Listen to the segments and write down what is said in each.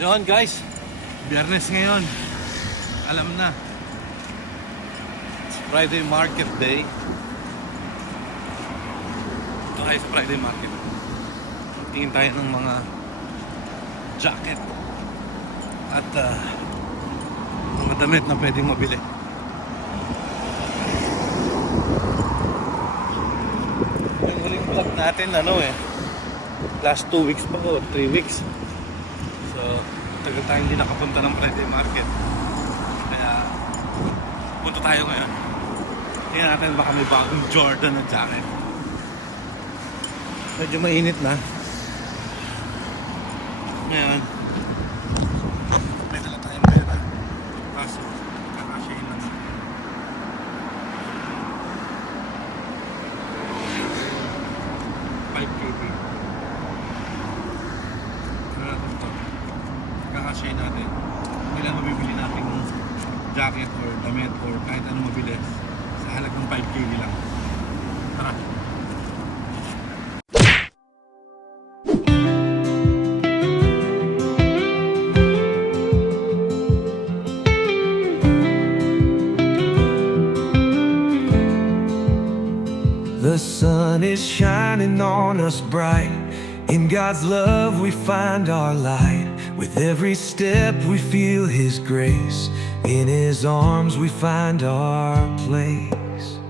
Yun guys, Biyernes ngayon. Alam na, it's Friday Market Day. Ito tayo sa Friday Market. Tingin tayo ng mga jacket at mga damit na pwedeng mabili. Yung huling vlog natin last 2 weeks pa o 3 weeks. So tagal tayo hindi nakapunta ng Friday Market, kaya punta tayo ngayon. Tingnan natin baka may bagong Jordan na jacket. Medyo mainit na ngayon. May dala tayong pera, kaso kakasyahin lang. 5 kg kakasyahin natin. Kailan mabibili natin jacket or damit or kahit anong mabili sa halagang 5 kg lang. Tara! The sun is shining on us bright. In God's love we find our light. With every step we feel His grace. In His arms we find our place.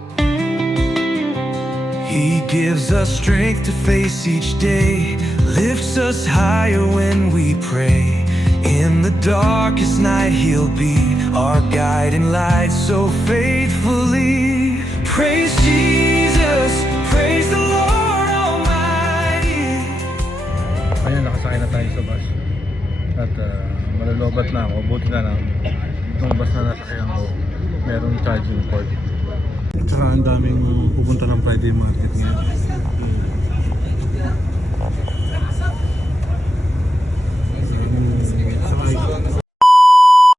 He gives us strength to face each day. Lifts us higher when we pray. In the darkest night He'll be our guiding light so faithfully. Praise Jesus, praise the Lord Almighty. Ayun, nakasakay na tayo sa bus. At malalobat na ako. Buti na lang itong bus na nasakyan ko merong charging port. At saka ang daming pupunta ng Friday Market ngayon.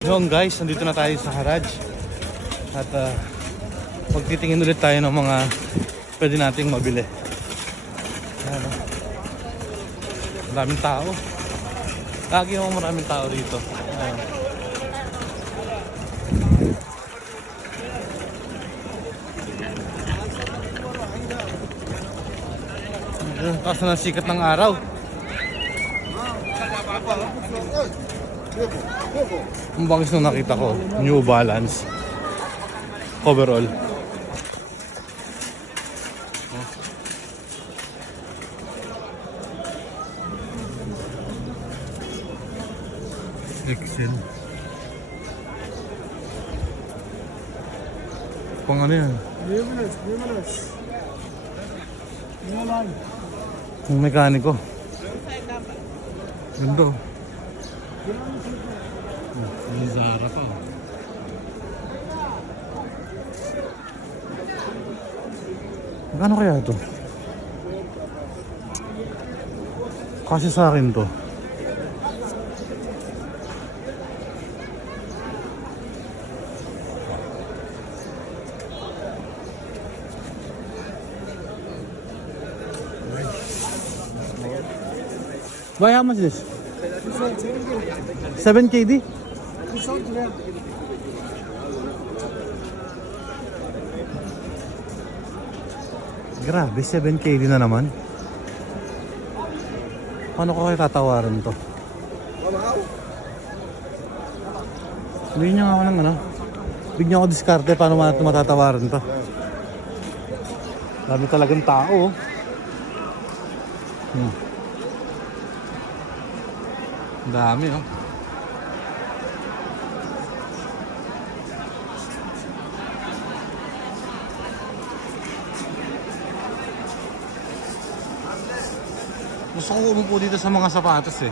Yun guys, nandito na tayo sa garage. At magtitingin ulit tayo ng mga pwede nating mabili. Ayan, ang daming tao. Lagi naman maraming tao dito. Ayan. Kaso ng sikat ng araw. Ang bangis nung nakita ko, New Balance overall. Excel. Pang ano yan? Yung mekaniko. Ganda. May Zara pa. Gano'n kaya ito? Kasi sa akin to. Why, how much is this? 7 KD? Grabe, 7 KD na naman. Paano ko kayo tatawaran to? Bigyan niyo nga ako ng bigyan ako diskarte paano matatawaran to. Dami talagang tao. Dami Gusto ko umupo dito sa mga sapatos